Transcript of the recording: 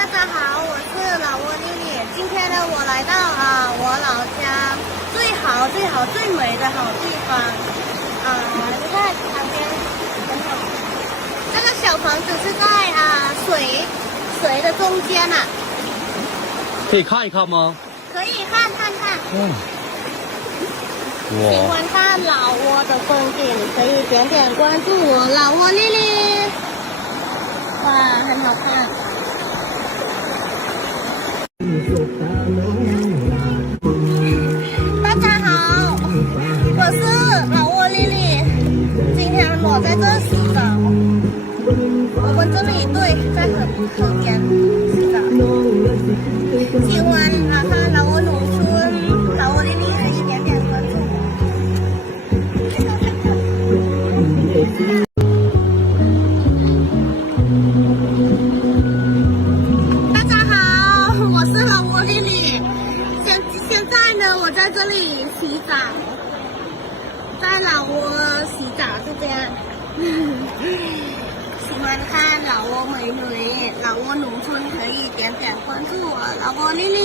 大家好，我是老挝丽丽。今天呢，我来到我老家最美的好地方你看旁边很好。这个小房子是在水的中间可以看一看吗？可以看。喜哇，欢看老挝的风景，可以点点关注我老挝丽丽。哇，很好看。大家好，我是老挝丽丽。今天我在这洗澡，我们这里在河边洗澡。喜欢看老挝农村，老挝丽丽可以点点关注我。大家好，我是老挝丽丽。现在呢，我在这里洗澡，在老挝洗澡这边。喜欢看老挝美女、老挝农村，可以点点关注我老挝丽丽。